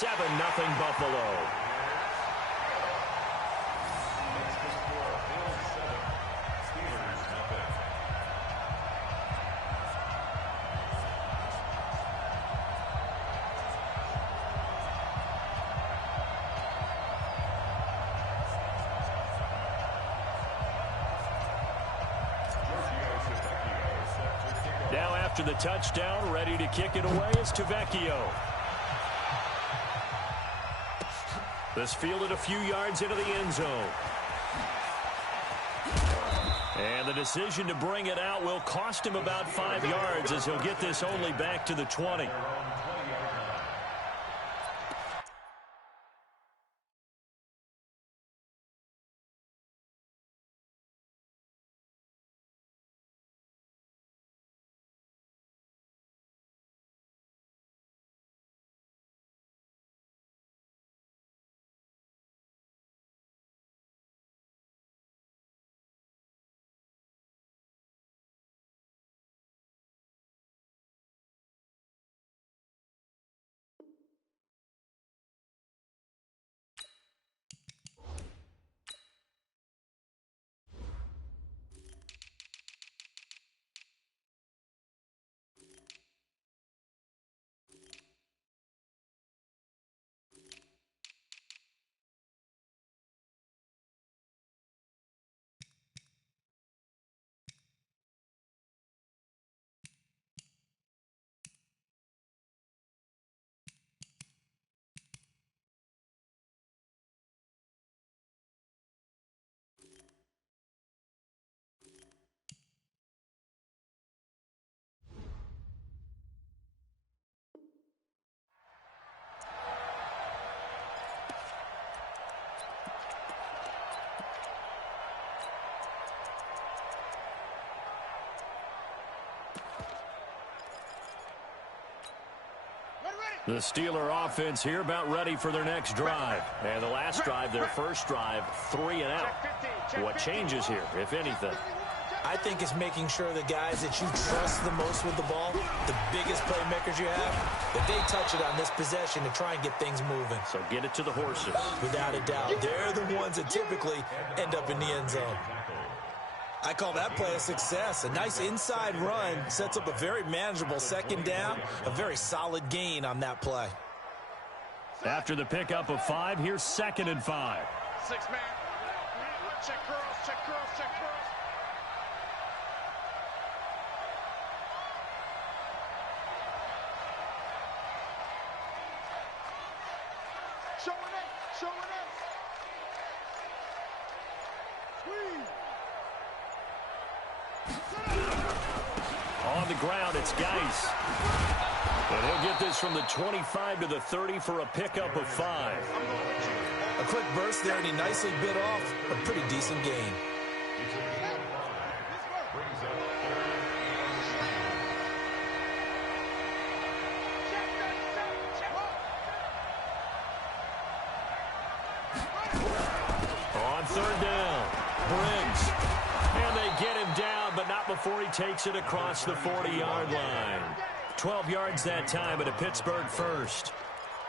7-0 Buffalo. Now after the touchdown, ready to kick it away is Tavecchio. This fielded a few yards into the end zone. And the decision to bring it out will cost him about 5 yards as he'll get this only back to the 20. The Steeler offense here about ready for their next drive. And the last drive, their first drive, 3 and out. What changes here, if anything? I think it's making sure the guys that you trust the most with the ball, the biggest playmakers you have, that they touch it on this possession to try and get things moving. So get it to the horses. Without a doubt. They're the ones that typically end up in the end zone. I call that play a success. A nice inside run sets up a very manageable second down, a very solid gain on that play. After the pickup of 5, here's 2nd and 5. 6-man. Check curls, check curls, check curls. Showing up, showing up. Squeeze. On the ground, it's Geis. And he'll get this from the 25 to the 30 for a pickup of 5. A quick burst there, and he nicely bit off a pretty decent gain. On 3rd down, Briggs. And they get him down, but not before he takes it across the 40-yard line. 12 yards that time, and a Pittsburgh first.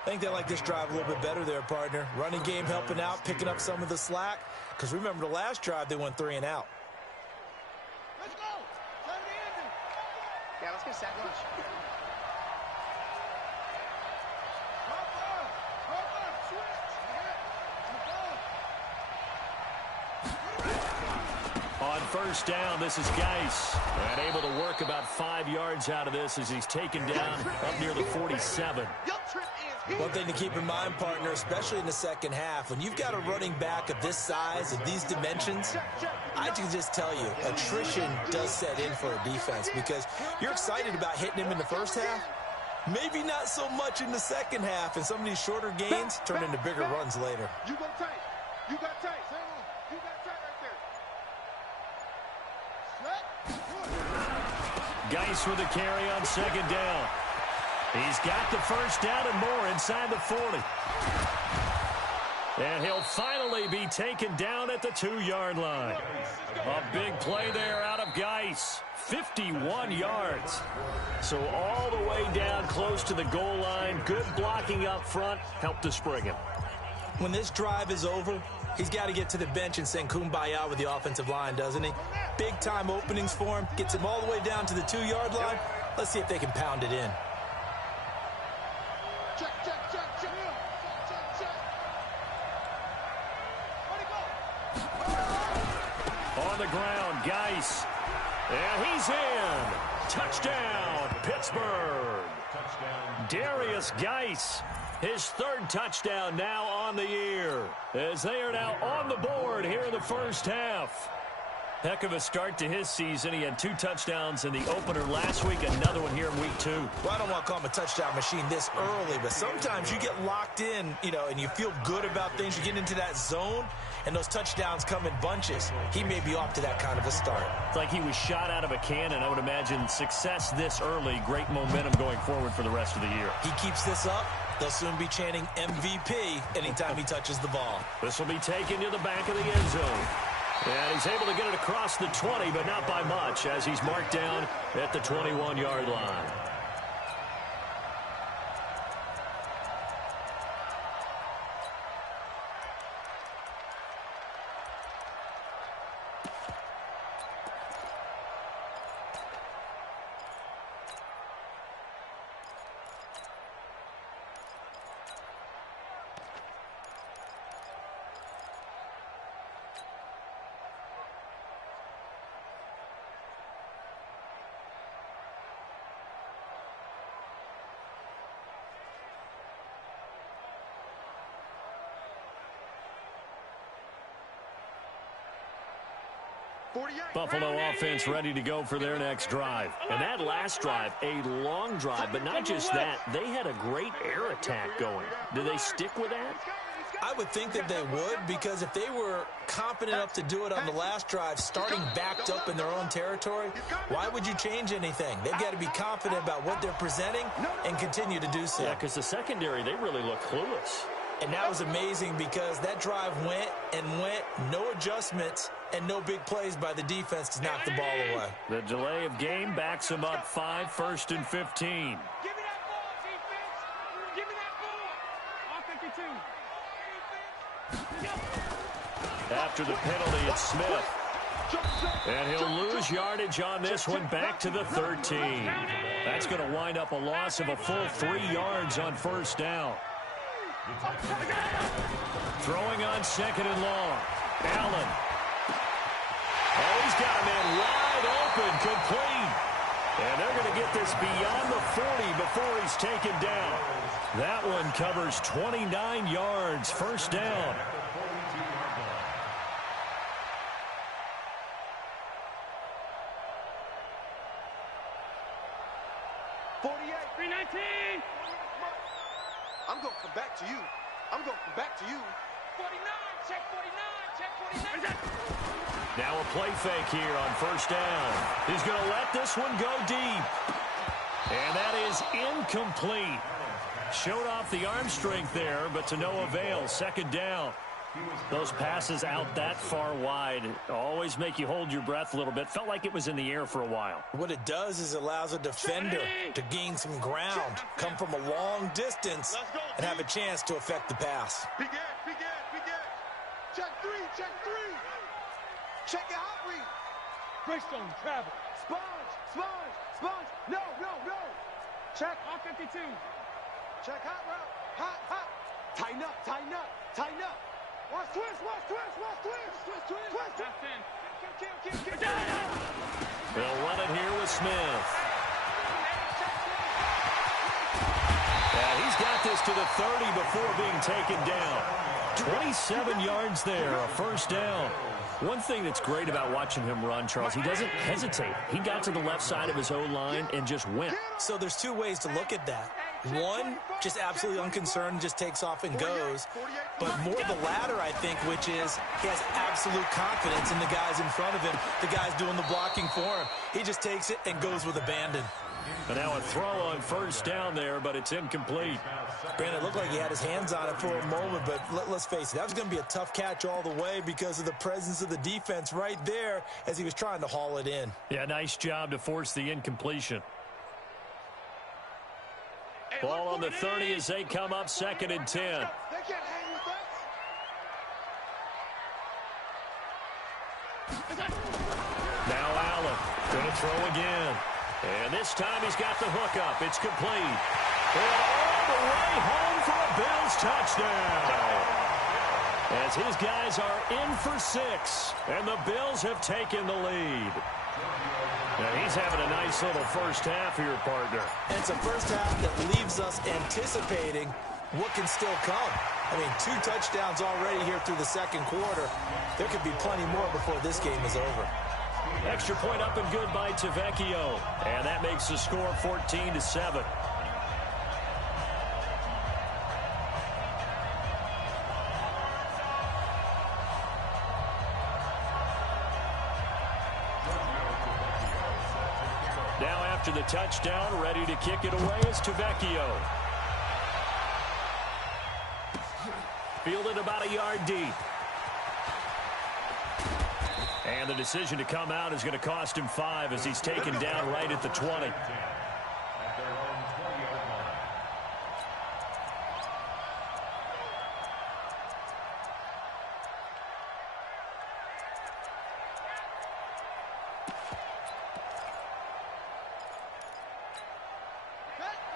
I think they like this drive a little bit better there, partner. Running game helping out, picking up some of the slack. Because remember, the last drive, they went 3 and out. Let's go. Yeah, let's get sack lunch. On 1st down, this is Geis. And able to work about 5 yards out of this as he's taken down up near the 47. One thing to keep in mind, partner, especially in the second half, when you've got a running back of this size, of these dimensions, I can just tell you, attrition does set in for a defense because you're excited about hitting him in the first half. Maybe not so much in the second half, and some of these shorter gains turn into bigger runs later. You go tight. You got tight. You got tight right there. Geis with a carry on 2nd down. He's got the 1st down and more inside the 40. And he'll finally be taken down at the 2-yard line. A big play there out of Geis. 51 yards. So all the way down close to the goal line. Good blocking up front. Helped to spring him. When this drive is over, he's got to get to the bench and sing kumbaya with the offensive line, doesn't he? Big-time openings for him. Gets him all the way down to the 2-yard line. Let's see if they can pound it in. On the ground, Geis. And he's in. Touchdown, Pittsburgh. Darius Geis, his 3rd touchdown now on the year, as they are now on the board here in the first half. Heck of a start to his season. He had 2 touchdowns in the opener last week, another one here in week 2. Well, I don't want to call him a touchdown machine this early, but sometimes you get locked in, and you feel good about things. You get into that zone, and those touchdowns come in bunches. He may be off to that kind of a start. It's like he was shot out of a cannon. I would imagine success this early, great momentum going forward for the rest of the year. He keeps this up, they'll soon be chanting MVP anytime he touches the ball. This will be taken to the back of the end zone. And he's able to get it across the 20, but not by much, as he's marked down at the 21-yard line. Buffalo offense ready to go for their next drive. And that last drive, a long drive, but not just that. They had a great air attack going. Do they stick with that? I would think that they would, because if they were confident enough to do it on the last drive, starting backed up in their own territory, why would you change anything? They've got to be confident about what they're presenting and continue to do so. Yeah, because the secondary, they really look clueless. And that was amazing because that drive went and went, no adjustments, and no big plays by the defense to knock the ball away. The delay of game backs them up 5, 1st and 15. Give me that ball, defense. Give me that ball. All 52. After the penalty, it's Smith. And he'll lose yardage on this one, back to the 13. That's going to wind up a loss of a full 3 yards on 1st down. Throwing on 2nd and long. Allen. Oh, he's got a man wide open, complete. And they're going to get this beyond the 40 before he's taken down. That one covers 29 yards, 1st down. I'm going to come back to you. I'm going to come back to you. 49, check 49, check 49. Now a play fake here on 1st down. He's going to let this one go deep. And that is incomplete. Showed off the arm strength there, but to no avail. 2nd down. Those passes out that far wide always make you hold your breath a little bit. Felt like it was in the air for a while. What it does is it allows a defender to gain some ground, come from a long distance, and have a chance to affect the pass. Begin. Check 3. Check your hot read. Greystone, travel. Sponge. No. Check. All 52. Check hot route. Hot. Tighten up. Watch twist. That's in. They'll run it here with Smith. Yeah, he's got this to the 30 before being taken down. 27 yards there, a 1st down. One thing that's great about watching him run, Charles, he doesn't hesitate. He got to the left side of his O-line and just went. So there's 2 ways to look at that. One, just absolutely unconcerned, just takes off and goes. But more the latter, I think, which is he has absolute confidence in the guys in front of him, the guys doing the blocking for him. He just takes it and goes with abandon. And now a throw on first down there, but it's incomplete. Brandon, it looked like he had his hands on it for a moment, but let's face it, that was going to be a tough catch all the way because of the presence of the defense right there as he was trying to haul it in. Yeah, nice job to force the incompletion. Ball on the 30 as they come up 2nd and 10. They can't hang with us. Now Allen going to throw again. And this time he's got the hook up. It's complete. And all the way home for a Bills touchdown. As his guys are in for 6. And the Bills have taken the lead. And he's having a nice little first half here, partner. And it's a first half that leaves us anticipating what can still come. I mean, 2 touchdowns already here through the second quarter. There could be plenty more before this game is over. Extra point up and good by Tavecchio. And that makes the score 14-7. Now after the touchdown, ready to kick it away is Tavecchio. Fielded about a yard deep. And the decision to come out is going to cost him 5 as he's taken down right at the 20.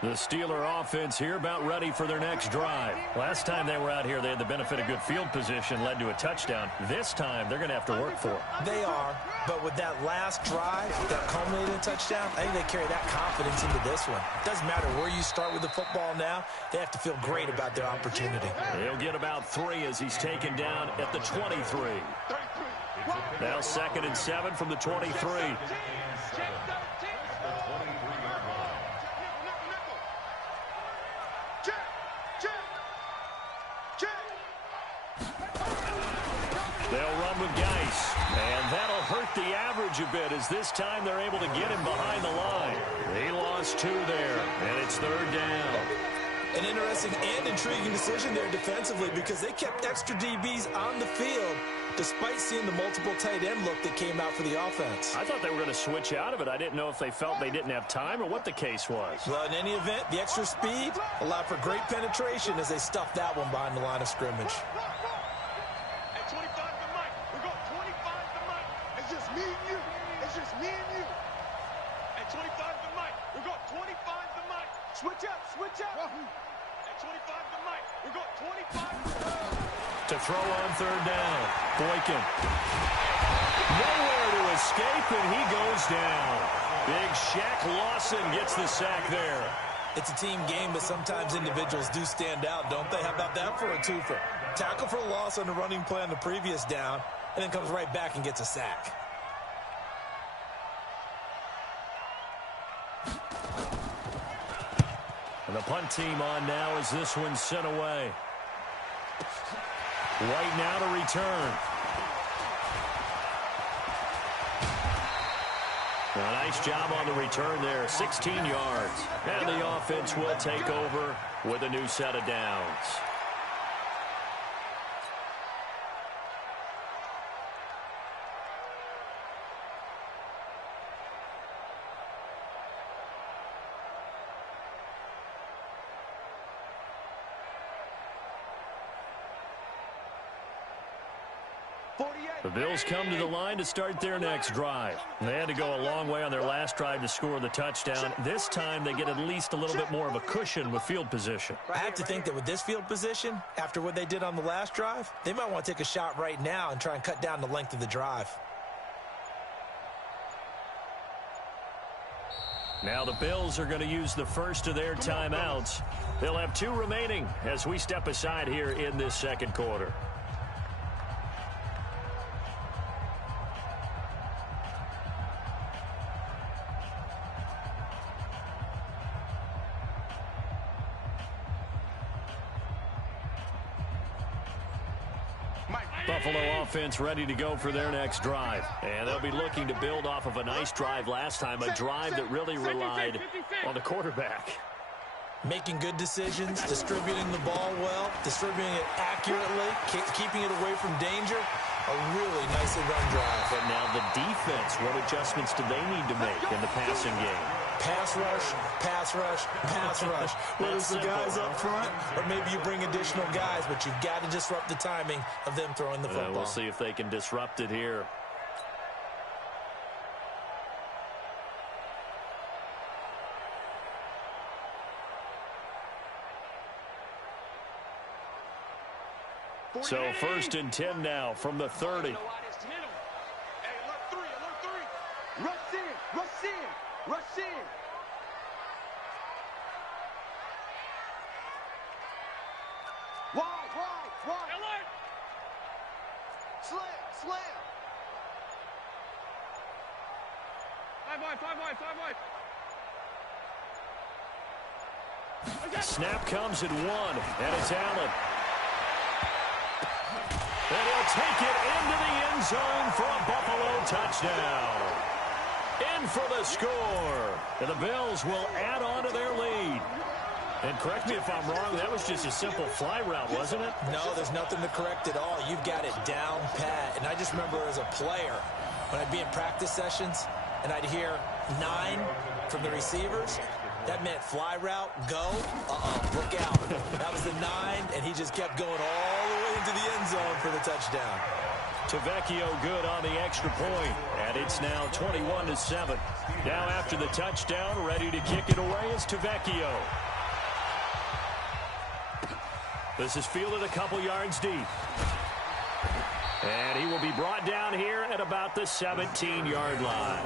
The Steeler offense here about ready for their next drive. Last time they were out here, they had the benefit of good field position, led to a touchdown. This time, they're going to have to work for it. They are, but with that last drive that culminated in a touchdown, I think they carry that confidence into this one. It doesn't matter where you start with the football now. They have to feel great about their opportunity. He'll get about 3 as he's taken down at the 23. Now 2nd and 7 from the 23. They'll run with Geis, and that'll hurt the average a bit as this time they're able to get him behind the line. He lost 2 there, and it's 3rd down. An interesting and intriguing decision there defensively because they kept extra DBs on the field despite seeing the multiple tight end look that came out for the offense. I thought they were going to switch out of it. I didn't know if they felt they didn't have time or what the case was. Well, in any event, the extra speed allowed for great penetration as they stuffed that one behind the line of scrimmage. At 25 to Mike. We go 25 to Mike. It's just me and you. It's just me and you. At 25 to Mike. We go 25 to Mike. Switch up. Switch up. At 25 to Mike. We go 25 to throw on 3rd down. Boykin. Nowhere to escape, and he goes down. Big Shaq Lawson gets the sack there. It's a team game, but sometimes individuals do stand out, don't they? How about that for a twofer? Tackle for a loss on the running play on the previous down, and then comes right back and gets a sack. And the punt team on now as this one's sent away. Right now to return. A nice job on the return there, 16 yards. And the offense will take over with a new set of downs. The Bills come to the line to start their next drive. They had to go a long way on their last drive to score the touchdown. This time they get at least a little bit more of a cushion with field position. I have to think that with this field position, after what they did on the last drive, they might want to take a shot right now and try and cut down the length of the drive. Now the Bills are going to use the first of their timeouts. They'll have 2 remaining as we step aside here in this second quarter. Mike, Buffalo offense ready to go for their next drive. And they'll be looking to build off of a nice drive last time, a drive that really relied on the quarterback. Making good decisions, distributing the ball well, distributing it accurately, keeping it away from danger. A really nicely run drive. But now the defense, what adjustments do they need to make in the passing game? Pass rush, pass rush, pass rush. Whether it's the guys up front or maybe you bring additional guys, but you've got to disrupt the timing of them throwing the football. We'll see if they can disrupt it here. So 1st and 10 now from the 30. Hey, alert three. Rush in. Wide. Alert! Slam. 5 wide. Snap comes at 1, and it's Allen. And he'll take it into the end zone for a Buffalo touchdown. In for the score. And the Bills will add on to their lead. And correct me if I'm wrong, that was just a simple fly route, wasn't it? No, there's nothing to correct at all. You've got it down pat. And I just remember as a player, when I'd be in practice sessions and I'd hear 9 from the receivers, that meant fly route, go, look out. That was the 9, and he just kept going all the way into the end zone for the touchdown. Tavecchio good on the extra point, and it's now 21-7. Now after the touchdown, ready to kick it away is Tavecchio. This is fielded a couple yards deep. And he will be brought down here at about the 17-yard line.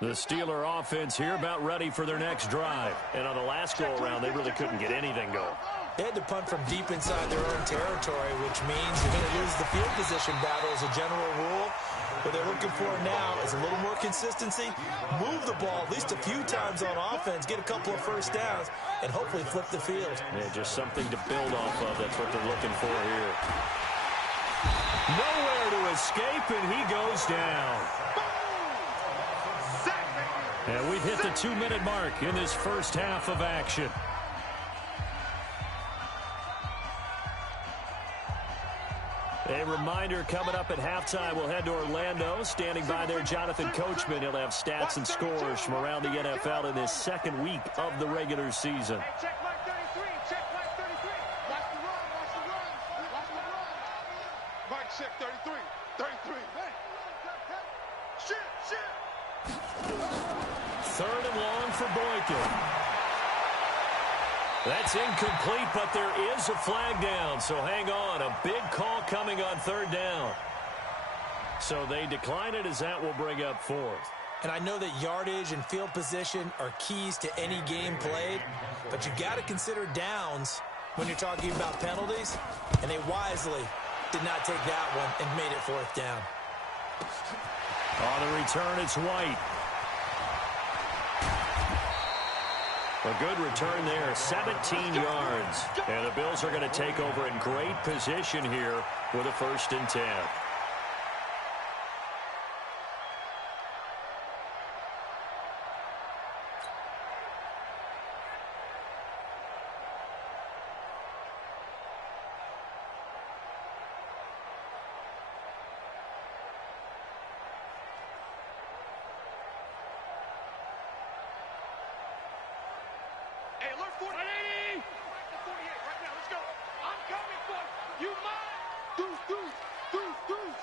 The Steeler offense here about ready for their next drive. And on the last go-around, they really couldn't get anything going. They had to punt from deep inside their own territory, which means you're going to lose the field position battle as a general rule. What they're looking for now is a little more consistency, move the ball at least a few times on offense, get a couple of first downs, and hopefully flip the field. Yeah, just something to build off of. That's what they're looking for here. Nowhere to escape, and he goes down. And we've hit the 2-minute mark in this first half of action. A reminder, coming up at halftime, we'll head to Orlando. Standing by there, Jonathan Coachman. He'll have stats and scores from around the NFL in his second week of the regular season. Hey, check mark 33. Check mark 33. Watch the run. Watch the run. Mike, check 33. 33. Hey. Shit. Third and long for Boykin. That's incomplete, but there is a flag down, so hang on. A big call coming on third down. So they decline it as that will bring up fourth. And I know that yardage and field position are keys to any game played, but you got to consider downs when you're talking about penalties, and they wisely did not take that one and made it fourth down. On the return, it's White. A good return there, 17 yards. And the Bills are going to take over in great position here with a 1st and 10. Hey, alert 40. 180. Right to 48 right now. Let's go. I'm coming for you. You mine. Deuce, deuce, deuce, deuce.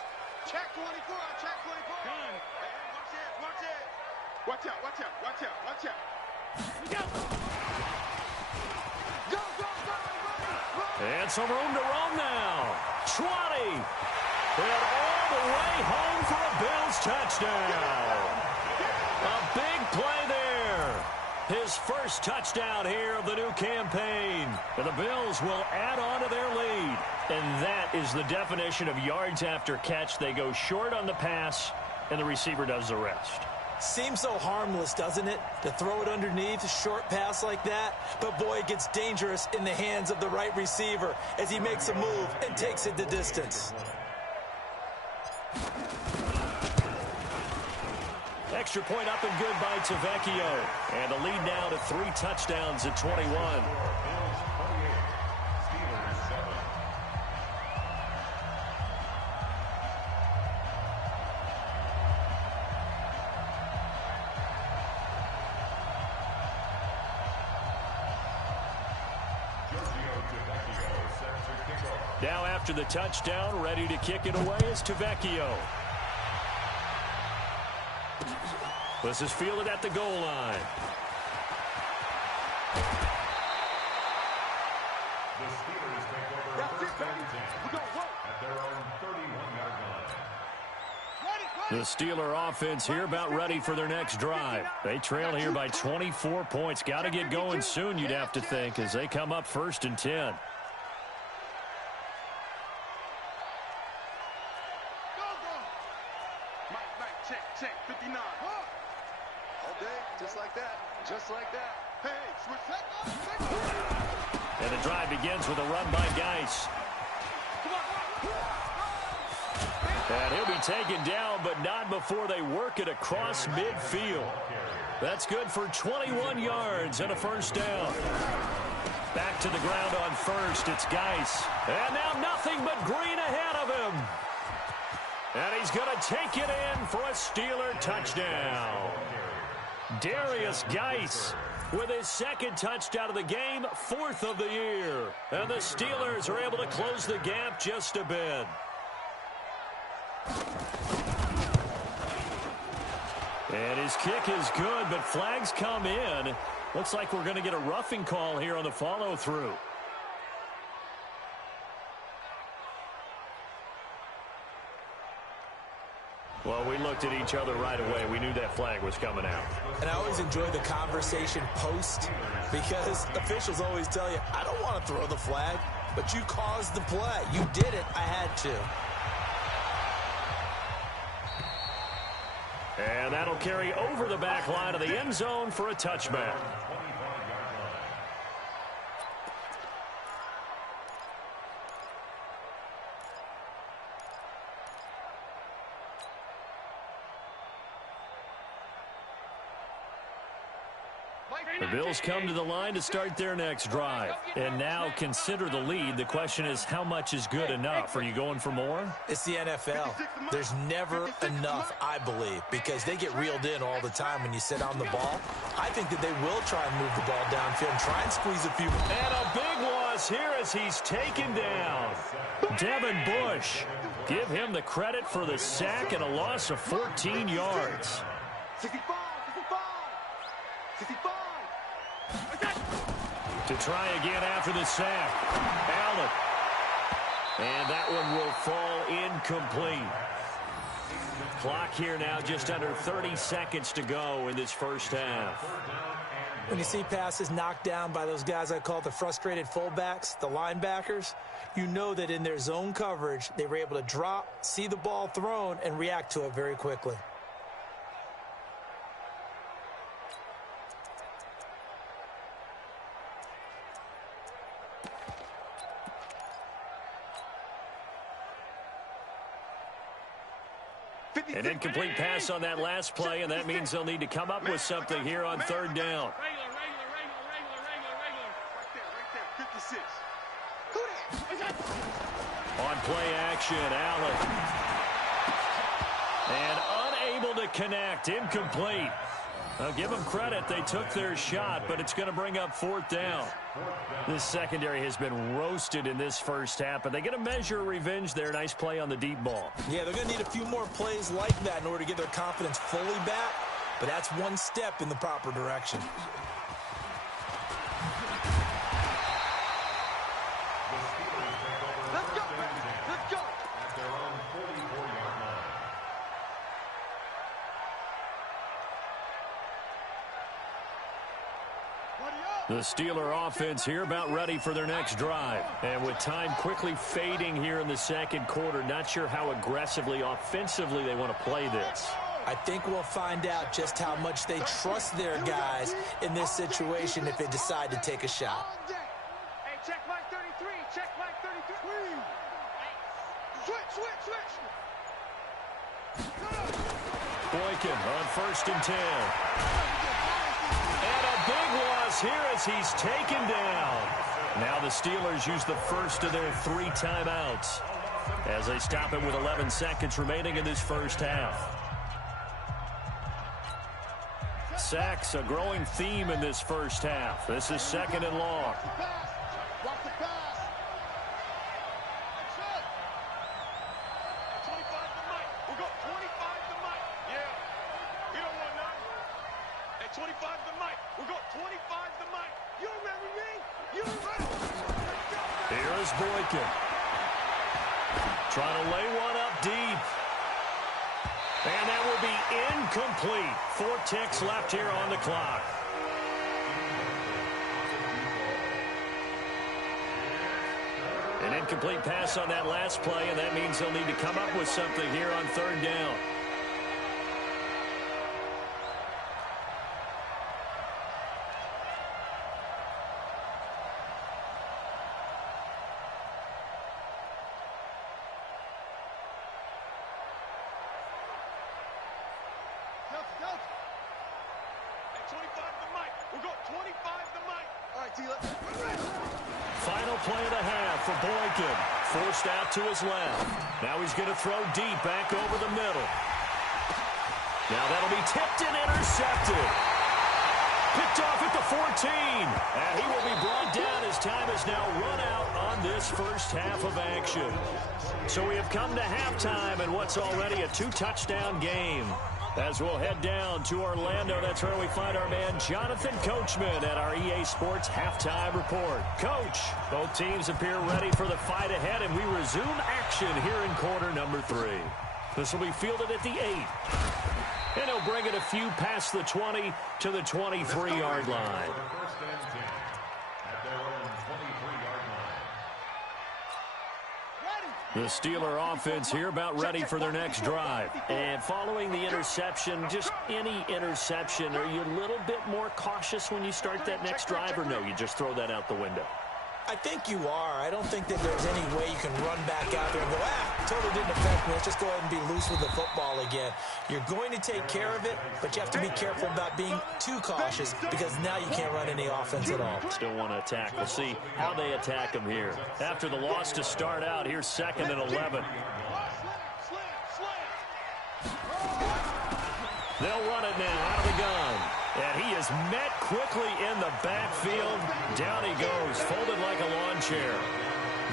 Check 24. I check 24. Done. Hey, watch it. Watch it. Watch out. Watch out. Watch out. Watch out. Go. Go, go, go. Run. And some room to roam now. 20. And all the way home for a Bills touchdown. A big play there. His first touchdown here of the new campaign. And the Bills will add on to their lead. And that is the definition of yards after catch. They go short on the pass, and the receiver does the rest. Seems so harmless, doesn't it, to throw it underneath a short pass like that? But, boy, it gets dangerous in the hands of the right receiver as he makes a move and takes it the distance. Extra point up and good by Tavecchio. And the lead now to 3 touchdowns at 21. Now after the touchdown, ready to kick it away is Tavecchio. This is fielded at the goal line. The Steelers take over first and 10 at their own 31-yard line. The Steeler offense here about ready for their next drive. They trail here by 24 points. Got to get going soon, you'd have to think, as they come up 1st and 10. Check, 59. All day, just like that. Just like that. Hey, switch that. And the drive begins with a run by Geis. And he'll be taken down, but not before they work it across midfield. That's good for 21 yards and a 1st down. Back to the ground on 1st. It's Geis. And now nothing but green ahead of him. And he's going to take it in for a Steeler touchdown. Darius Geis with his 2nd touchdown of the game, 4th of the year. And the Steelers are able to close the gap just a bit. And his kick is good, but flags come in. Looks like we're going to get a roughing call here on the follow-through. Well, we looked at each other right away. We knew that flag was coming out. And I always enjoy the conversation post because officials always tell you, I don't want to throw the flag, but you caused the play. You did it. I had to. And that'll carry over the back line of the end zone for a touchback. The Bills come to the line to start their next drive. And now consider the lead. The question is, how much is good enough? Are you going for more? It's the NFL. There's never enough, I believe, because they get reeled in all the time when you sit on the ball. I think that they will try and move the ball downfield and try and squeeze a few. And a big loss here as he's taken down. Devin Bush. Give him the credit for the sack and a loss of 14 yards. 65, 65, 65. To try again after the sack. Allen. And that one will fall incomplete. Clock here now just under 30 seconds to go in this first half. When you see passes knocked down by those guys I call the frustrated fullbacks, the linebackers, you know that in their zone coverage, they were able to drop, see the ball thrown, and react to it very quickly. An incomplete pass on that last play, and that means they'll need to come up with something here on third down. Regular. Right there. 56. On play action, Allen. And unable to connect, incomplete. I'll give them credit. They took their shot, but it's going to bring up fourth down. This secondary has been roasted in this first half, but they get a measure of revenge there. Nice play on the deep ball. Yeah, they're going to need a few more plays like that in order to get their confidence fully back, but that's one step in the proper direction. Let's go, baby. Let's go. At their own 44-yard line. The Steeler offense here about ready for their next drive. And with time quickly fading here in the second quarter, not sure how aggressively, offensively they want to play this. I think we'll find out just how much they trust their guys in this situation if they decide to take a shot. Hey, check Mike 33. Check Mike 33. Switch. Boykin on 1st and 10. And a big loss here as he's taken down. Now the Steelers use the first of their 3 timeouts as they stop it with 11 seconds remaining in this first half. Sacks, a growing theme in this first half. This is 2nd and long. Here's Boykin. Trying to lay one up deep. And that will be incomplete. 4 ticks left here on the clock. An incomplete pass on that last play, and that means they'll need to come up with something here on third down. Final play of the half for Boykin. Forced out to his left. Now he's going to throw deep back over the middle. Now that'll be tipped and intercepted. Picked off at the 14. And he will be brought down as time has now run out on this first half of action. So we have come to halftime in what's already a 2-touchdown game. As we'll head down to Orlando, that's where we find our man Jonathan Coachman at our EA Sports Halftime Report. Coach, both teams appear ready for the fight ahead, and we resume action here in quarter number 3. This will be fielded at the 8. And he'll bring it a few past the 20 to the 23-yard line. The Steeler offense here about ready for their next drive. And following the interception, just any interception, are you a little bit more cautious when you start that next drive, or no, you just throw that out the window? I think you are. I don't think that there's any way you can run back out there and go, totally didn't affect me. Let's just go ahead and be loose with the football again. You're going to take care of it, but you have to be careful about being too cautious because now you can't run any offense at all. Still want to attack. We'll see how they attack them here. After the loss to start out, here's 2nd and 11. They'll run it now out of the gun. And he is met quickly in the backfield. Down he goes, folded like a lawn chair.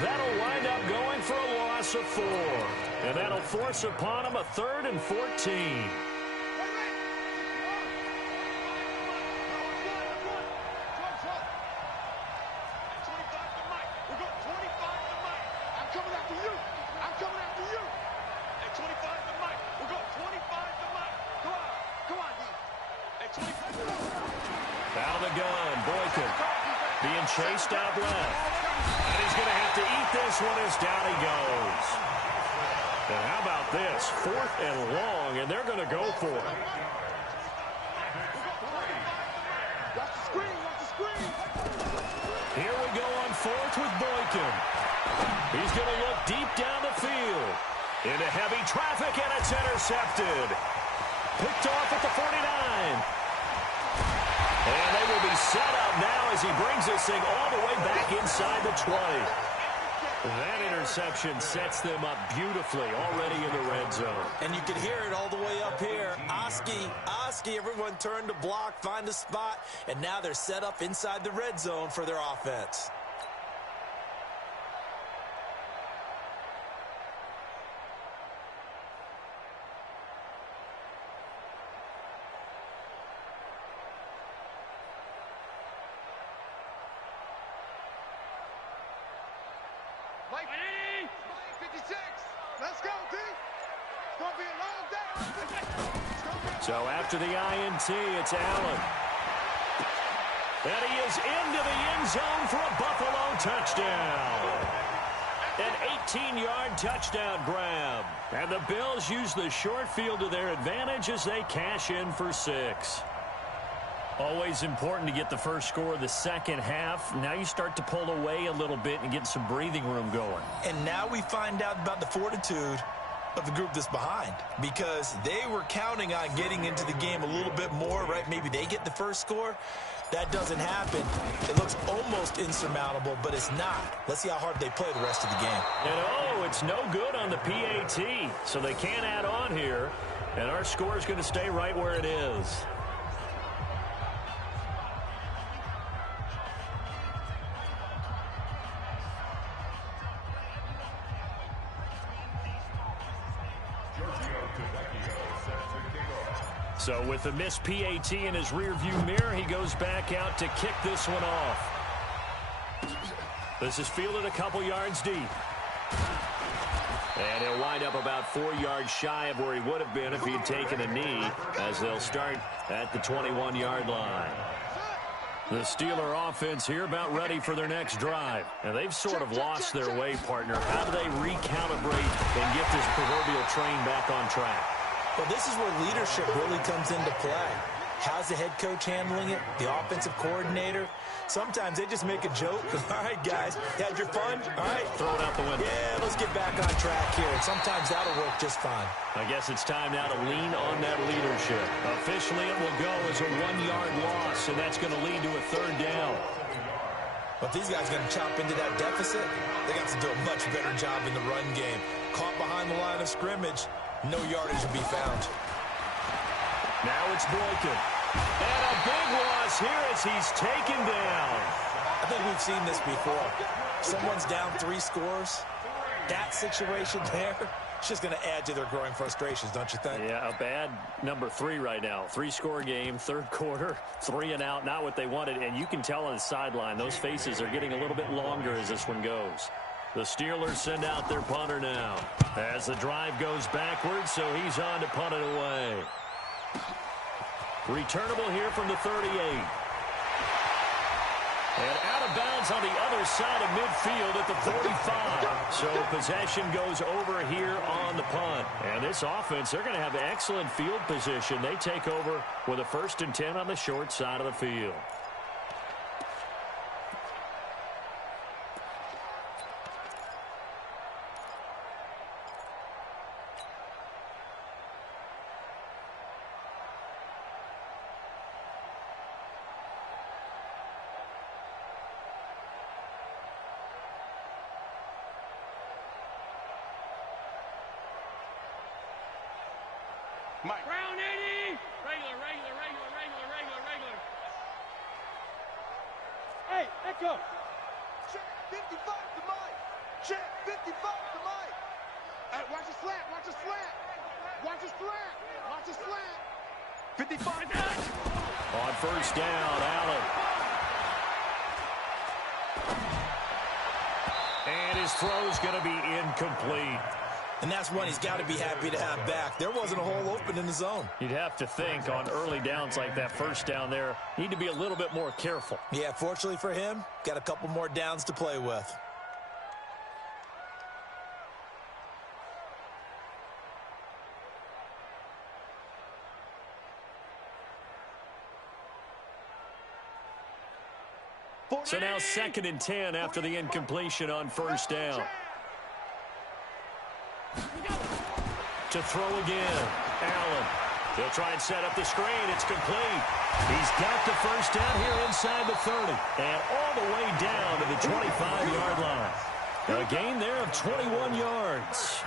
That'll wind up going for a loss of 4. And that'll force upon him a 3rd and 14. Out of the gun, Boykin being chased out left. And he's going to have to eat this one as down he goes. And how about this? 4th and long, and they're going to go for it. Here we go on 4th with Boykin. He's going to look deep down the field. Into heavy traffic, and it's intercepted. Picked off at the 49. And they will be set up now as he brings this thing all the way back inside the 20. That interception sets them up beautifully already in the red zone. And you can hear it all the way up here. Oski, everyone turned to block, find a spot, and now they're set up inside the red zone for their offense. Mike, 56. Let's go, D. It's going to be a long day. So after the INT, it's Allen. And he is into the end zone for a Buffalo touchdown. An 18-yard touchdown grab. And the Bills use the short field to their advantage as they cash in for 6. Always important to get the first score of the second half. Now you start to pull away a little bit and get some breathing room going. And now we find out about the fortitude of the group that's behind, because they were counting on getting into the game a little bit more, right? Maybe they get the first score. That doesn't happen. It looks almost insurmountable, but it's not. Let's see how hard they play the rest of the game. And it's no good on the PAT, so they can't add on here. And our score is going to stay right where it is. So with the missed PAT in his rearview mirror, he goes back out to kick this one off. This is fielded a couple yards deep. And he'll wind up about 4 yards shy of where he would have been if he had taken a knee, as they'll start at the 21-yard line. The Steeler offense here about ready for their next drive. And they've sort of lost their way, partner. How do they recalibrate and get this proverbial train back on track? Well, this is where leadership really comes into play. How's the head coach handling it? The offensive coordinator? Sometimes they just make a joke. All right, guys, you had your fun? All right. Throw it out the window. Yeah, let's get back on track here. And sometimes that'll work just fine. I guess it's time now to lean on that leadership. Officially, it will go as a 1-yard loss, and that's going to lead to a 3rd down. But these guys are going to chop into that deficit. They got to do a much better job in the run game. Caught behind the line of scrimmage. No yardage to be found. Now it's Boykin. And a big loss here as he's taken down. I think we've seen this before. Someone's down 3 scores. That situation there, it's just going to add to their growing frustrations, don't you think? Yeah, a bad number 3 right now. 3-score game, 3rd quarter, 3 and out, not what they wanted. And you can tell on the sideline, those faces are getting a little bit longer as this one goes. The Steelers send out their punter now as the drive goes backwards, so he's on to punt it away. Returnable here from the 38. And out of bounds on the other side of midfield at the 45. So possession goes over here on the punt. And this offense, they're going to have excellent field position. They take over with a 1st and 10 on the short side of the field. Mike. Brown 80. Regular. Hey, Echo. Check 55 to Mike. Check 55 to Mike. Hey, watch the slant. Watch the slant. 55. On 1st down, Allen. And his throw's going to be incomplete. And that's one he's got to be happy to have back. There wasn't a hole open in the zone. You'd have to think on early downs like that first down there, need to be a little bit more careful. Yeah, fortunately for him, got a couple more downs to play with. So now 2nd and 10 after the incompletion on first down. To throw again. Allen. He'll try and set up the screen. It's complete. He's got the first down here inside the 30. And all the way down to the 25-yard line. A gain there of 21 yards.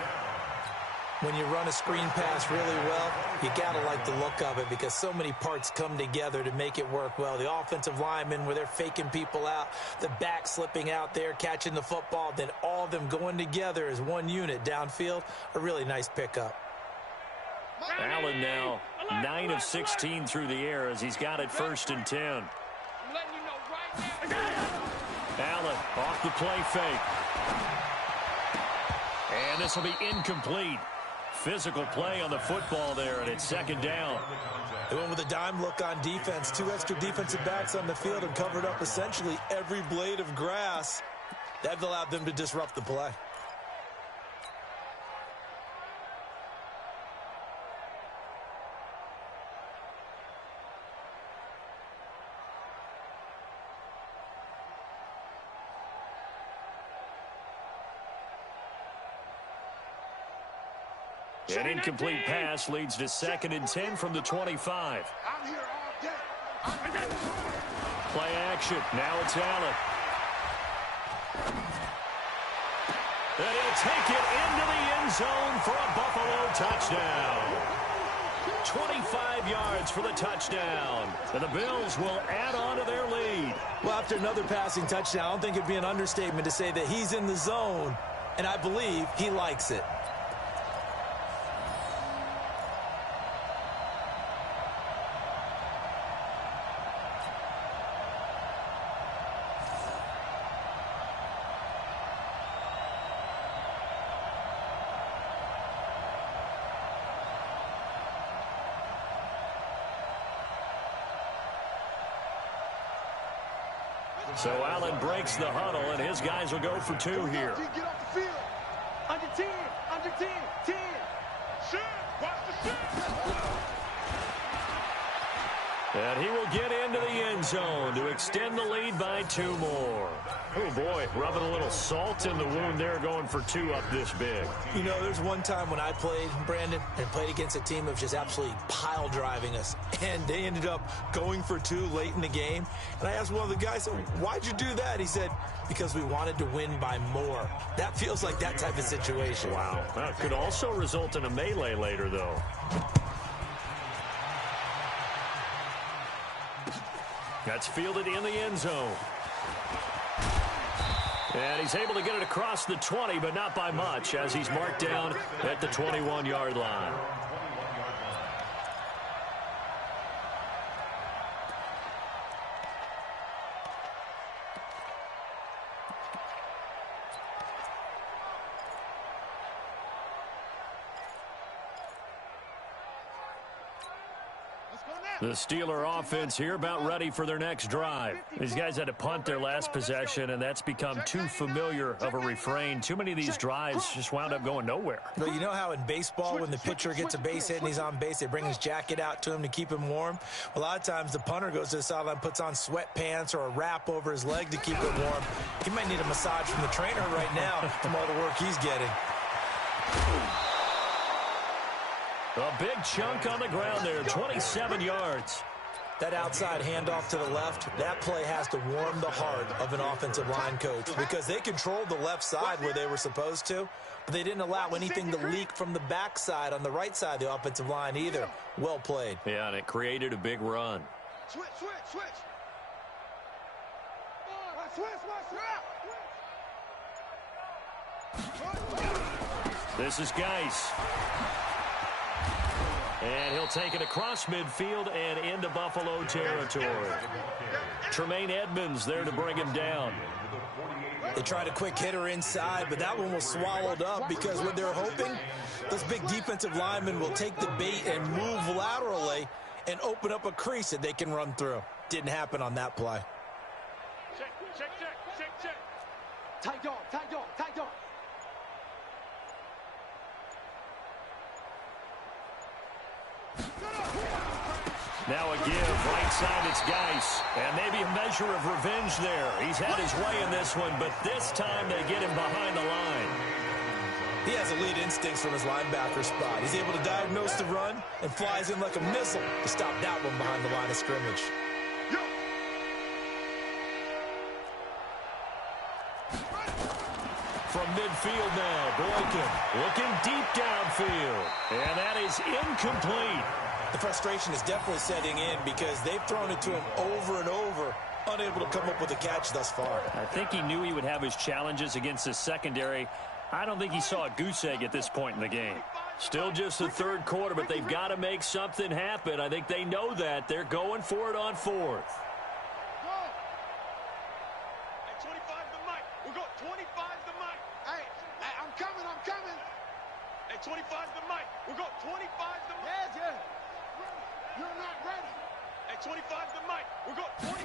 When you run a screen pass really well, you got to like the look of it because so many parts come together to make it work well. The offensive linemen, where they're faking people out, the back slipping out there, catching the football, then all of them going together as one unit downfield, a really nice pickup. Allen now 9 of 16 through the air as he's got it 1st and 10. I'm letting you know right now. Allen off the play fake. And this will be incomplete. Physical play on the football there, and it's 2nd down. They went with a dime look on defense. 2 extra defensive backs on the field and covered up essentially every blade of grass. That allowed them to disrupt the play. An incomplete pass leads to 2nd and 10 from the 25. I'm here all day. Play action. Now it's Allen. And he'll take it into the end zone for a Buffalo touchdown. 25 yards for the touchdown. And the Bills will add on to their lead. Well, after another passing touchdown, I don't think it'd be an understatement to say that he's in the zone, and I believe he likes it. So Allen breaks the huddle, and his guys will go for 2 here. Get off the field. Under 10, under 10, 10. Shoot, watch the shoot. And he will get into the end zone to extend the lead by 2 more. Oh, boy, rubbing a little salt in the wound there, going for 2 up this big. You know, there's one time when I played, Brandon, and played against a team that was just absolutely pile driving us, and they ended up going for 2 late in the game. And I asked one of the guys, why'd you do that? He said, because we wanted to win by more. That feels like that type of situation. Wow. That could also result in a melee later, though. That's fielded in the end zone. And he's able to get it across the 20, but not by much, as he's marked down at the 21-yard line. The Steeler offense here about ready for their next drive. These guys had to punt their last possession, and that's become too familiar of a refrain. Too many of these drives just wound up going nowhere. But you know how in baseball, when the pitcher gets a base hit and he's on base, they bring his jacket out to him to keep him warm? A lot of times the punter goes to the sideline, puts on sweatpants or a wrap over his leg to keep it warm. He might need a massage from the trainer right now from all the work he's getting. A big chunk on the ground there, 27 yards. That outside handoff to the left, that play has to warm the heart of an offensive line coach because they controlled the left side where they were supposed to, but they didn't allow anything to leak from the backside on the right side of the offensive line either. Well played. Yeah, and it created a big run. Switch, switch, switch. Switch. This is Geis. And he'll take it across midfield and into Buffalo territory. Tremaine Edmonds there to bring him down. They tried a quick hitter inside, but that one was swallowed up because what they're hoping, those big defensive linemen will take the bait and move laterally and open up a crease that they can run through. Didn't happen on that play. Check, check, check, check, check. Tight dog, tight dog, tight dog. Now a give, right side, it's Geis. And maybe a measure of revenge there. He's had his way in this one, but this time they get him behind the line. He has elite instincts from his linebacker spot. He's able to diagnose the run and flies in like a missile to stop that one behind the line of scrimmage. From midfield now, Boykin looking deep downfield. And that is incomplete. The frustration is definitely setting in because they've thrown it to him over and over, unable to come up with a catch thus far. I think he knew he would have his challenges against the secondary. I don't think he saw a goose egg at this point in the game. Still just the third quarter, but they've got to make something happen. I think they know that. They're going for it on fourth. At 25 the mic. We got 25 the mic. Hey, I'm coming, I'm coming. At 25 the mic. We got 25 the mic. Yeah. You're not ready. At 25 the mic. We got 20.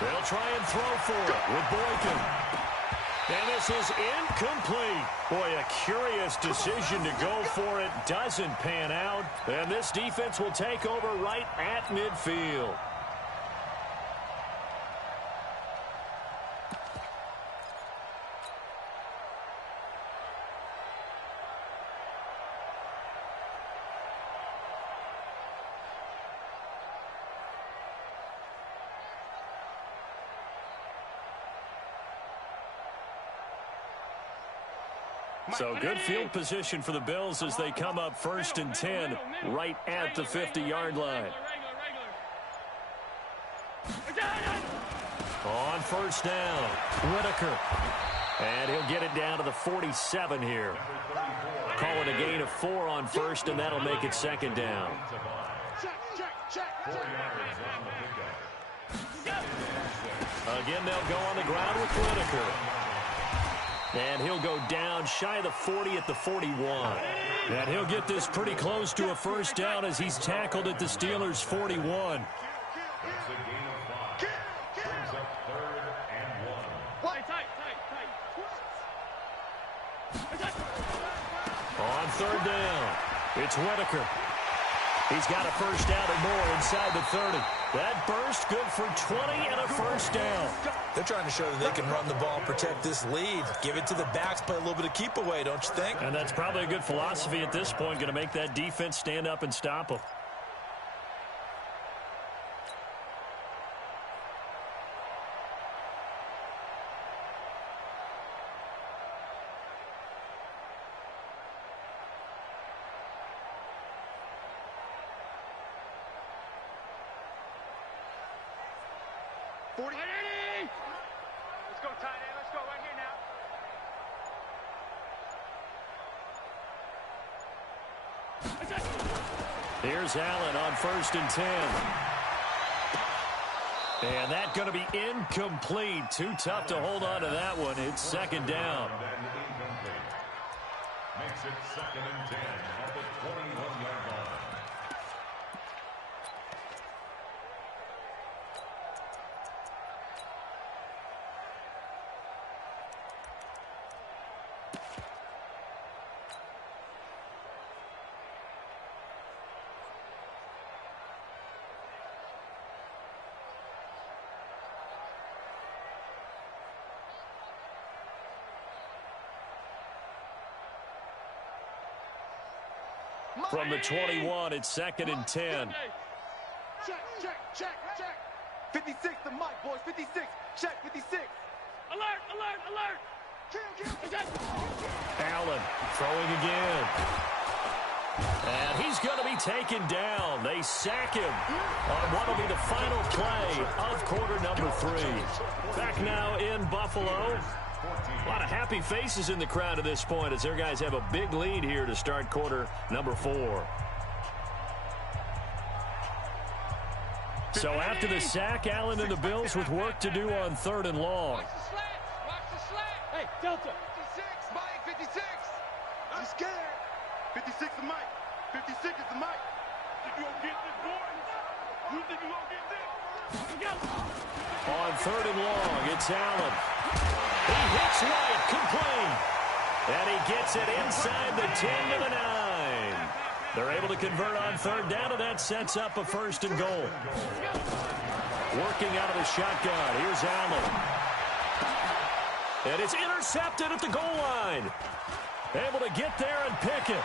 They'll try and throw for it with Boykin. And this is incomplete. Boy, a curious decision to go for it. Doesn't pan out. And this defense will take over right at midfield. So good field position for the Bills as they come up 1st and 10 right at the 50-yard line. On first down, Whitaker. And he'll get it down to the 47 here. Call it a gain of 4 on first, and that'll make it 2nd down. Again, they'll go on the ground with Whitaker. And he'll go down shy of the 40 at the 41. And he'll get this pretty close to a first down as he's tackled at the Steelers' 41. On 3rd down, it's Whitaker. He's got a first down and more inside the 30. That burst good for 20 and a first down. They're trying to show that they can run the ball and protect this lead. Give it to the backs, play a little bit of keep away, don't you think? And that's probably a good philosophy at this point, going to make that defense stand up and stop them. Let's go, tight end. Let's go right here now. Here's Allen on 1st and 10. And that's going to be incomplete. Too tough to hold on to that one. It's 2nd down. Makes it 2nd and 10 at the 21-yard line. From the 21, it's 2nd and 10. Check. 56, the mic, boys. 56. Check, 56. Alert. Allen throwing again. And he's going to be taken down. They sack him on what will be the final play of quarter number 3. Back now in Buffalo. A lot of happy faces in the crowd at this point as their guys have a big lead here to start quarter number 4. So after the sack, Allen and the Bills with work to do on 3rd and long. Delta. 56, Mike, 56. I'm scared. 56 is Mike. 56 is the Mike. Think you gonna get this, boy? You think you gonna get this? On 3rd and long, it's Allen. He hits White, complete. And he gets it inside the 10 to the 9. They're able to convert on 3rd down, and that sets up a 1st and goal. Working out of the shotgun. Here's Allen. And it's intercepted at the goal line. Able to get there and pick it.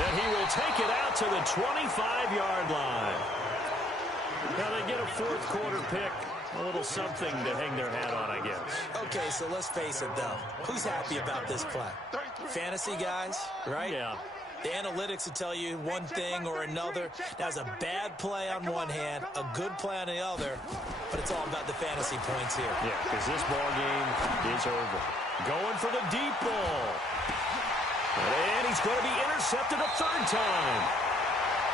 And he will take it out to the 25-yard line. Now they get a 4th quarter pick. A little something to hang their hat on, I guess. Okay, so let's face it, though. Who's happy about this play? Fantasy guys, right? Yeah. The analytics will tell you one thing or another. That's a bad play on one hand, a good play on the other, but it's all about the fantasy points here. Yeah, because this ball game is over. Going for the deep ball. And he's going to be intercepted a 3rd time.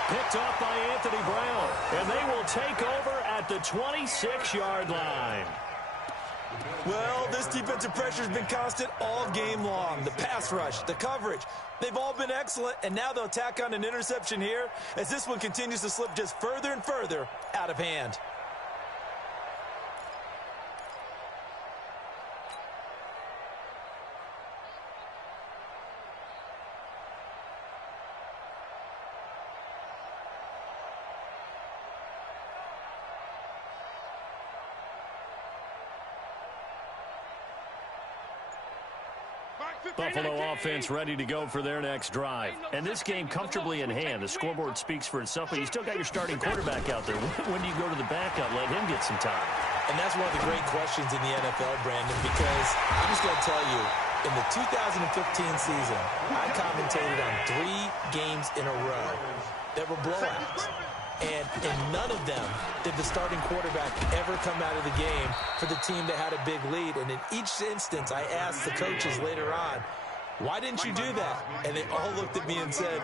Picked off by Anthony Brown. And they will take over at the 26-yard line. Well, this defensive pressure has been constant all game long. The pass rush, the coverage, they've all been excellent, and now they'll tack on an interception here as this one continues to slip just further and further out of hand. Buffalo offense ready to go for their next drive. And this game comfortably in hand. The scoreboard speaks for itself, but you still got your starting quarterback out there. When do you go to the backup? Let him get some time. And that's one of the great questions in the NFL, Brandon, because I'm just going to tell you, in the 2015 season, I commentated on 3 games in a row that were blowouts. And in none of them did the starting quarterback ever come out of the game for the team that had a big lead. And in each instance, I asked the coaches later on, why didn't you do that? And they all looked at me and said,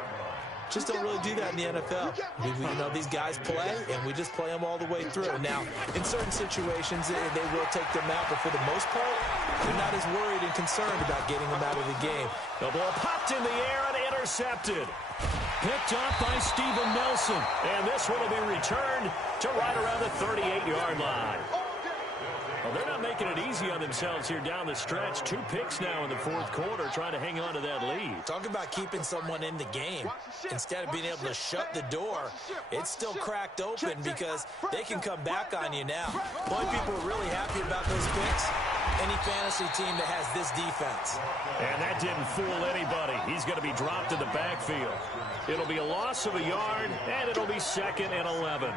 just don't really do that in the NFL. You know, these guys play, and we just play them all the way through. Now, in certain situations, they will take them out, but for the most part, they're not as worried and concerned about getting them out of the game. The ball popped in the air and intercepted. Picked off by Steven Nelson. And this one will be returned to right around the 38-yard line. Well, they're not making it easy on themselves here down the stretch. 2 picks now in the 4th quarter, trying to hang on to that lead. Talk about keeping someone in the game. Instead of being able to shut the door, it's still cracked open because they can come back on you now. Boy, people are really happy about those picks. Any fantasy team that has this defense. And that didn't fool anybody. He's going to be dropped in the backfield. It'll be a loss of a yard, and it'll be 2nd and 11.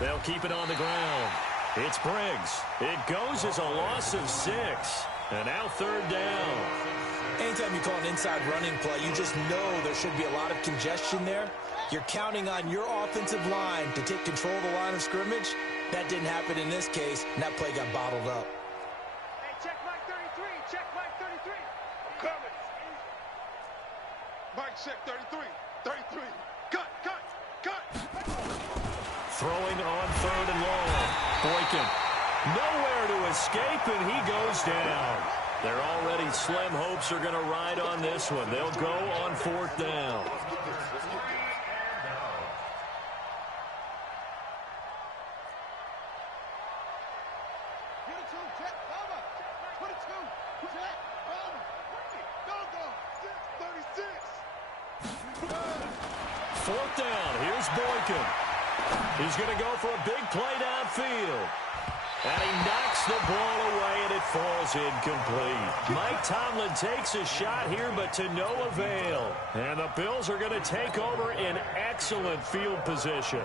They'll keep it on the ground. It's Briggs. It goes as a loss of 6. And now 3rd down. Anytime you call an inside running play, you just know there should be a lot of congestion there. You're counting on your offensive line to take control of the line of scrimmage. That didn't happen in this case, and that play got bottled up. Hey, check Mike 33. Check Mike 33. I'm coming. Mike, check 33. 33. Cut. Throwing on 3rd and long. Boykin. Nowhere to escape, and he goes down. Their already slim hopes are going to ride on this one. They'll go on 4th down. He's going to go for a big play downfield. And he knocks the ball away, and it falls incomplete. Mike Tomlin takes a shot here, but to no avail. And the Bills are going to take over in excellent field position.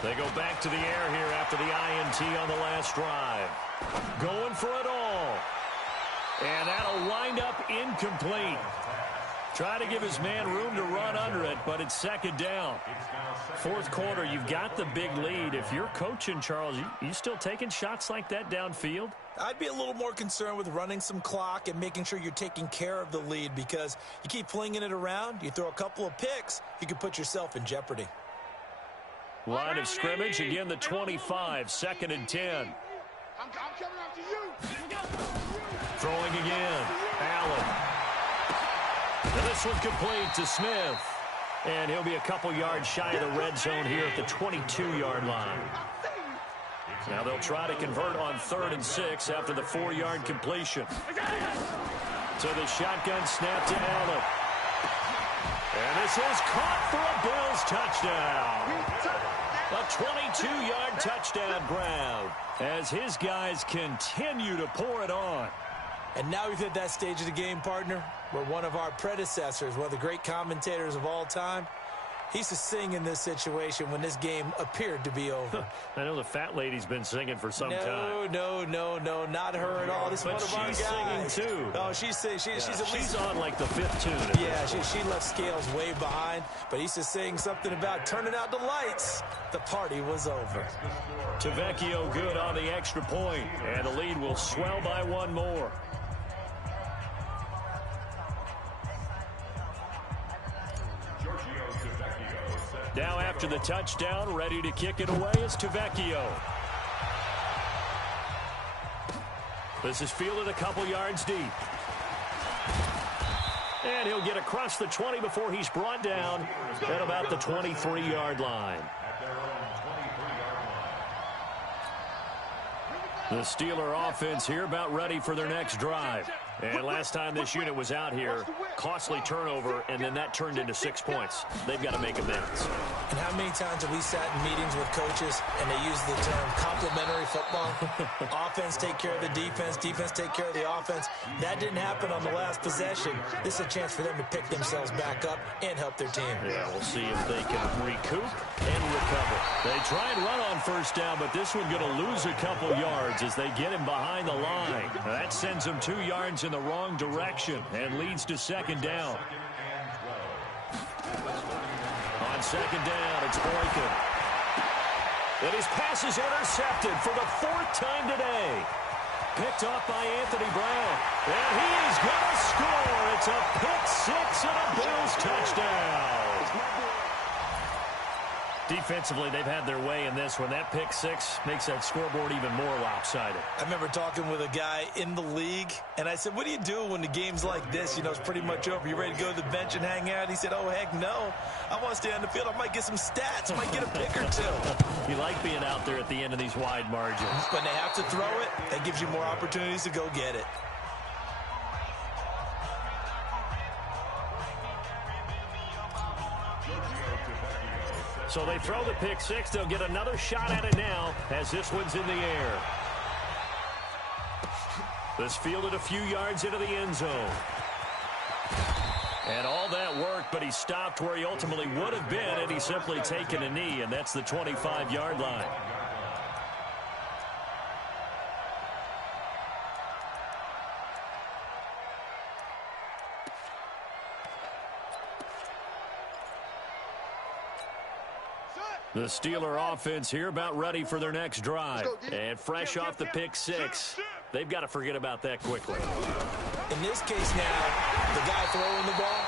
They go back to the air here after the INT on the last drive. Going for it all. And that'll wind up incomplete. Try to give his man room to run under it, but it's second down. Fourth quarter, you've got the big lead. If you're coaching, Charles, you still taking shots like that downfield? I'd be a little more concerned with running some clock and making sure you're taking care of the lead, because you keep flinging it around, you throw a couple of picks, you can put yourself in jeopardy. Line of scrimmage, again the 25, second and 10. I'm coming after you. Throwing again, Allen. And this one complete to Smith. And he'll be a couple yards shy of the red zone here at the 22-yard line. Now they'll try to convert on 3rd and 6 after the 4-yard completion. So the shotgun snap to Allen. And this is caught for a Bills touchdown. A 22-yard touchdown grab as his guys continue to pour it on. And now we've hit that stage of the game, partner, where one of our predecessors, one of the great commentators of all time, he used to sing in this situation when this game appeared to be over. I know the fat lady's been singing for some time. No, not her at all. This but is one of our guys. Singing too. Oh, she's at least on like the 5th tune. Yeah, she left Scales way behind, but he used to sing something about turning out the lights. The party was over. Tavecchio good on the extra point, and the lead will swell by one more. Now after the touchdown, ready to kick it away is Tavecchio. This is fielded a couple yards deep. And he'll get across the 20 before he's brought down at about the 23-yard line. The Steeler offense here about ready for their next drive. And last time this unit was out here, costly turnover, and then that turned into 6 points. They've got to make amends. And how many times have we sat in meetings with coaches and they use the term complementary football? Offense take care of the defense, defense take care of the offense. That didn't happen on the last possession. This is a chance for them to pick themselves back up and help their team. Yeah, we'll see if they can recoup and recover. They try and run on first down, but this one going to lose a couple yards as they get him behind the line. That sends him 2 yards in the wrong direction and leads to second down. On second down, it's Boykin. And his pass is intercepted for the 4th time today. Picked off by Anthony Brown. And he is going to score. It's a pick 6 and a Bills touchdown. Defensively, they've had their way in this one. That pick 6 makes that scoreboard even more lopsided. I remember talking with a guy in the league, and I said, what do you do when the game's like this? You know, it's pretty much over. You ready to go to the bench and hang out? He said, oh, heck no. I want to stay on the field. I might get some stats. I might get a pick or two. You like being out there at the end of these wide margins. When they have to throw it, that gives you more opportunities to go get it. So they throw the pick 6. They'll get another shot at it now as this one's in the air. This fielded a few yards into the end zone. And all that worked, but he stopped where he ultimately would have been had he simply taken a knee, and that's the 25-yard line. The Steeler offense here about ready for their next drive. And fresh off the pick 6, they've got to forget about that quickly. In this case now, the guy throwing the ball,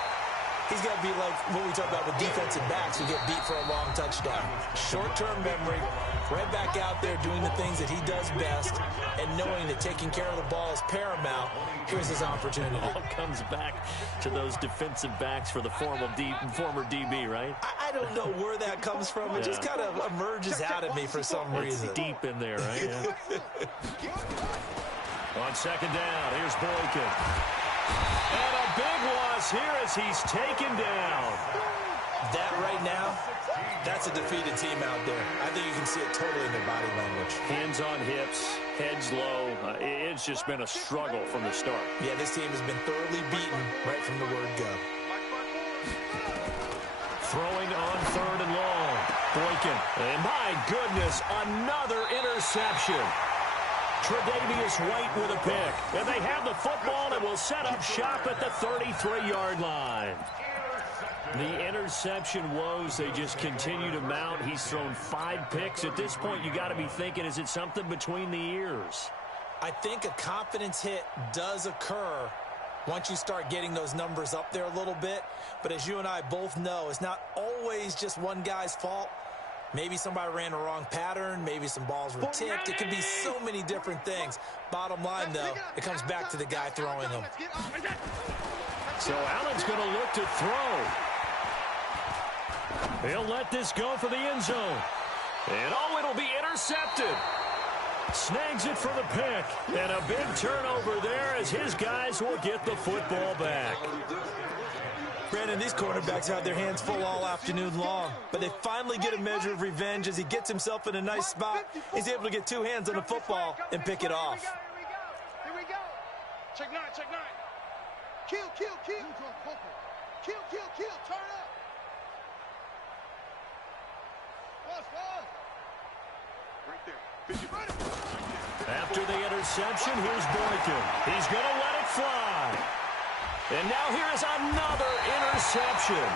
he's got to be like what we talk about with defensive backs who get beat for a long touchdown. Short-term memory, right back out there doing the things that he does best, and knowing that taking care of the ball is paramount. Here's his opportunity. All comes back to those defensive backs for the former DB, right? I don't know where that comes from. It just kind of emerges out at me for some reason. It's deep in there, right? Yeah. On second down, here's Boykin. And a big loss here as he's taken down. That right now, that's a defeated team out there. I think you can see it totally in their body language. Hands on hips, heads low. It's just been a struggle from the start. Yeah, this team has been thoroughly beaten right from the word go. Throwing on 3rd and long. Boykin. And my goodness, another interception. Tre'Davious White with a pick. And they have the football and will set up shop at the 33-yard line. The interception woes, they just continue to mount. He's thrown 5 picks. At this point, you got to be thinking, is it something between the ears? I think a confidence hit does occur once you start getting those numbers up there a little bit. But as you and I both know, it's not always just one guy's fault. Maybe somebody ran the wrong pattern. Maybe some balls were tipped. It can be so many different things. Bottom line, though, it comes back to the guy throwing them. So Allen's going to look to throw. He'll let this go for the end zone. And, it'll be intercepted. Snags it for the pick. And a big turnover there as his guys will get the football back. Brandon, these quarterbacks have their hands full all afternoon long, but they finally get a measure of revenge as he gets himself in a nice spot. He's able to get 2 hands on the football and pick it off. Here we go. Check 9, check 9. Kill. Kill. Turn up. Right there. After the interception, here's Boykin. He's going to let it fly. And now here's another interception.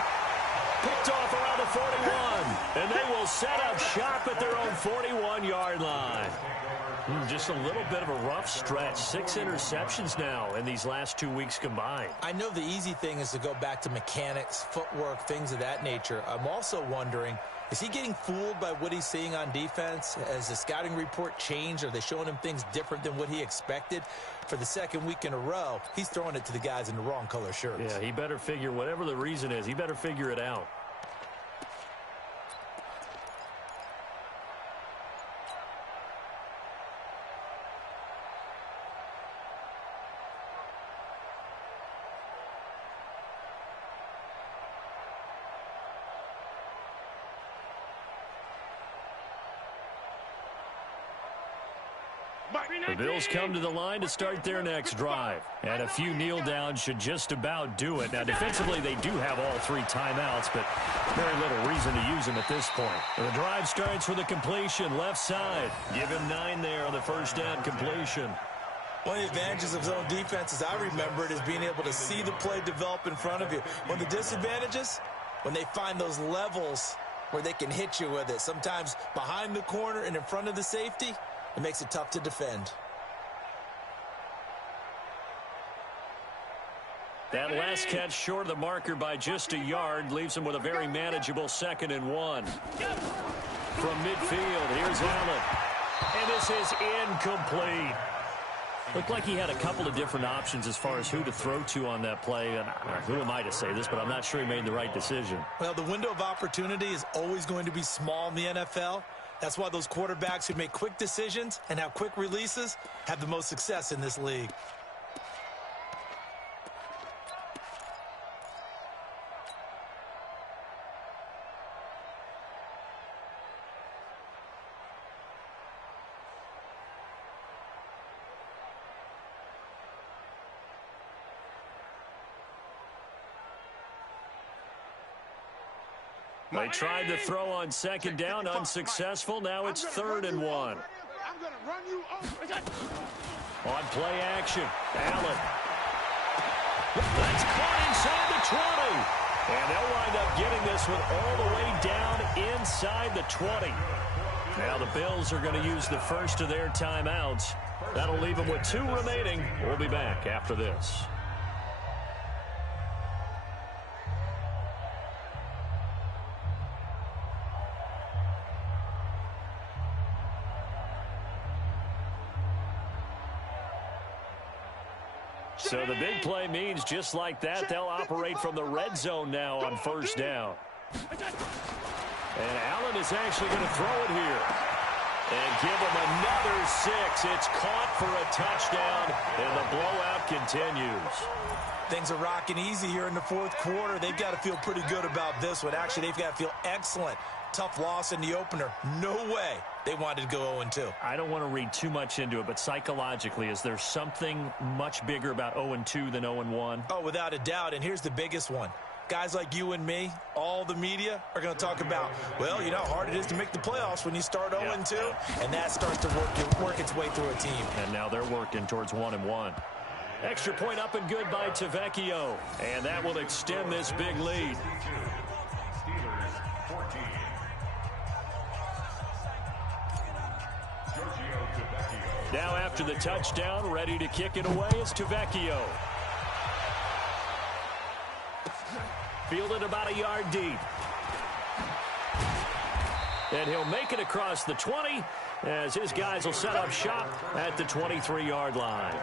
Picked off around the 41. And they will set up shop at their own 41-yard line. Just a little bit of a rough stretch. 6 interceptions now in these last 2 weeks combined. I know the easy thing is to go back to mechanics, footwork, things of that nature. I'm also wondering, is he getting fooled by what he's seeing on defense? Has the scouting report changed? Are they showing him things different than what he expected? For the 2nd week in a row, he's throwing it to the guys in the wrong color shirts. Yeah, he better figure, whatever the reason is, he better figure it out. The Bills come to the line to start their next drive. And a few kneel downs should just about do it. Now, defensively, they do have all 3 timeouts, but very little reason to use them at this point. And the drive starts with a completion left side. Give him 9 there on the first down completion. One of the advantages of zone defense, as I remember it, is being able to see the play develop in front of you. One of the disadvantages, when they find those levels where they can hit you with it, sometimes behind the corner and in front of the safety, it makes it tough to defend. That last catch short of the marker by just a yard leaves him with a very manageable 2nd and 1. From midfield, here's Allen. And this is incomplete. Looked like he had a couple of different options as far as who to throw to on that play. And who am I to say this, but I'm not sure he made the right decision. Well, the window of opportunity is always going to be small in the NFL. That's why those quarterbacks who make quick decisions and have quick releases have the most success in this league. They tried to throw on 2nd down, unsuccessful. Now it's 3rd and 1. I'm going to run you over. On play action, Allen. That's caught inside the 20. And they'll wind up getting this one all the way down inside the 20. Now the Bills are going to use the first of their timeouts. That'll leave them with 2 remaining. We'll be back after this. So the big play means just like that, they'll operate from the red zone now on 1st down. And Allen is actually going to throw it here. And give him another 6. It's caught for a touchdown, and the blowout continues. Things are rocking easy here in the 4th quarter. They've got to feel pretty good about this one. Actually, they've got to feel excellent. Tough loss in the opener. No way they wanted to go 0-2. I don't want to read too much into it, but psychologically, is there something much bigger about 0-2 than 0-1? Oh, without a doubt, and here's the biggest one. Guys like you and me, all the media, are going to talk about, well, you know how hard it is to make the playoffs when you start 0-2, and that starts to work its way through a team. And now they're working towards 1-1. Extra point up and good by Tavecchio, and that will extend this big lead. Steelers 14. Now after the touchdown, ready to kick it away is Tavecchio. Fielded about a yard deep. And he'll make it across the 20 as his guys will set up shop at the 23-yard line.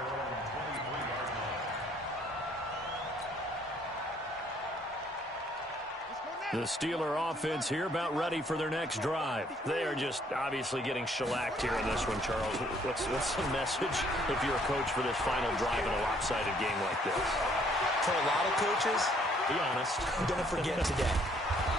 The Steeler offense here about ready for their next drive. They are just obviously getting shellacked here in this one, Charles. What's the message if you're a coach for this final drive in a lopsided game like this? For a lot of coaches, be honest. Don't forget today.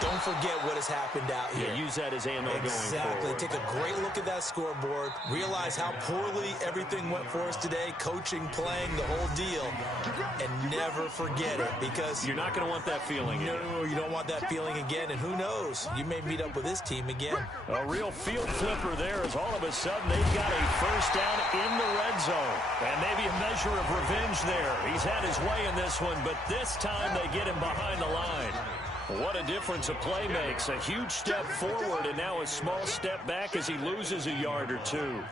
Don't forget what has happened out here. Yeah, use that as ammo going forward. Exactly. Take a great look at that scoreboard. Realize how poorly everything went for us today. Coaching, playing, the whole deal. And never forget it, because you're not going to want that feeling again. No, you don't want that feeling again. And who knows? You may meet up with this team again. A real field flipper there as all of a sudden they've got a first down in the red zone. And maybe a measure of revenge there. He's had his way in this one, but this time they get him behind the line. What a difference a play makes. A huge step forward and now a small step back as he loses a yard or two.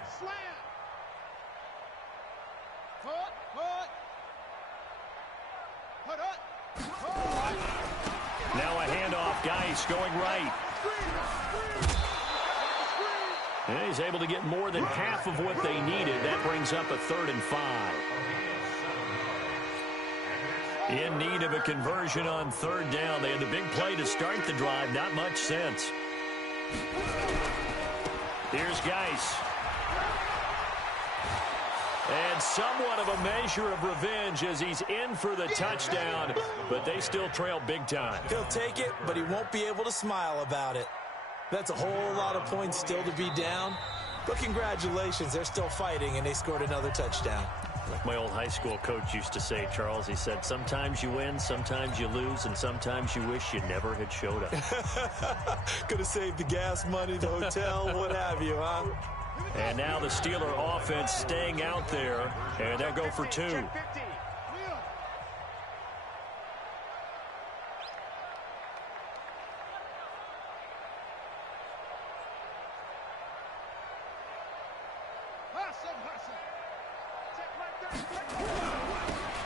Now a handoff. Geis going right. And he's able to get more than half of what they needed. That brings up a 3rd and 5. In need of a conversion on 3rd down. They had the big play to start the drive. Not much sense. Here's Geis. And somewhat of a measure of revenge as he's in for the touchdown. But they still trail big time. He'll take it, but he won't be able to smile about it. That's a whole lot of points still to be down. But congratulations, they're still fighting, and they scored another touchdown. Like my old high school coach used to say, Charles, he said, sometimes you win, sometimes you lose, and sometimes you wish you never had showed up. Could have saved the gas money, the hotel, what have you, huh? And now the Steeler offense staying out there, and they'll go for 2.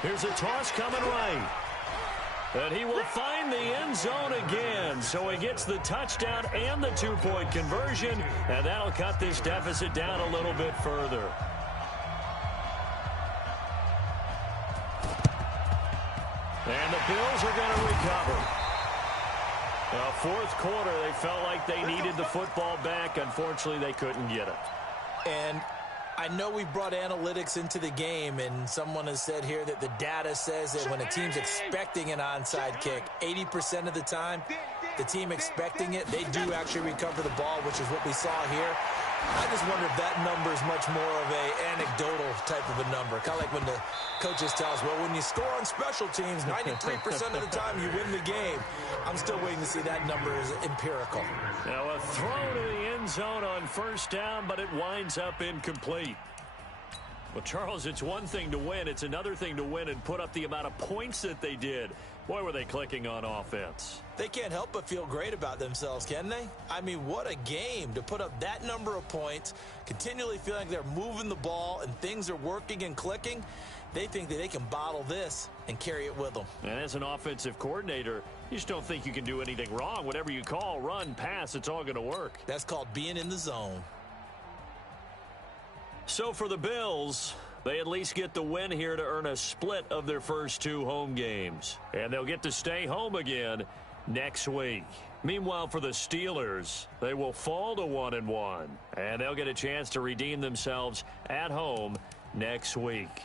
Here's a toss coming right. And he will find the end zone again. So he gets the touchdown and the 2-point conversion. And that'll cut this deficit down a little bit further. And the Bills are going to recover. Fourth quarter, they felt like they needed the football back. Unfortunately, they couldn't get it. And I know we brought analytics into the game, and someone has said here that the data says that when a team's expecting an onside kick, 80% of the time, the team expecting it, they do actually recover the ball, which is what we saw here. I just wonder if that number is much more of a anecdotal type of a number. Kind of like when the coaches tell us, well, when you score on special teams, 93% of the time you win the game. I'm still waiting to see that number is empirical. Now a throw to the end zone on 1st down, but it winds up incomplete. Well, Charles, it's one thing to win. It's another thing to win and put up the amount of points that they did. Boy, were they clicking on offense. They can't help but feel great about themselves, can they? I mean, what a game to put up that number of points, continually feeling like they're moving the ball and things are working and clicking. They think that they can bottle this and carry it with them. And as an offensive coordinator, you just don't think you can do anything wrong. Whatever you call, run, pass, it's all going to work. That's called being in the zone. So for the Bills, they at least get the win here to earn a split of their first 2 home games. And they'll get to stay home again next week. Meanwhile, for the Steelers, they will fall to 1-1. And they'll get a chance to redeem themselves at home next week.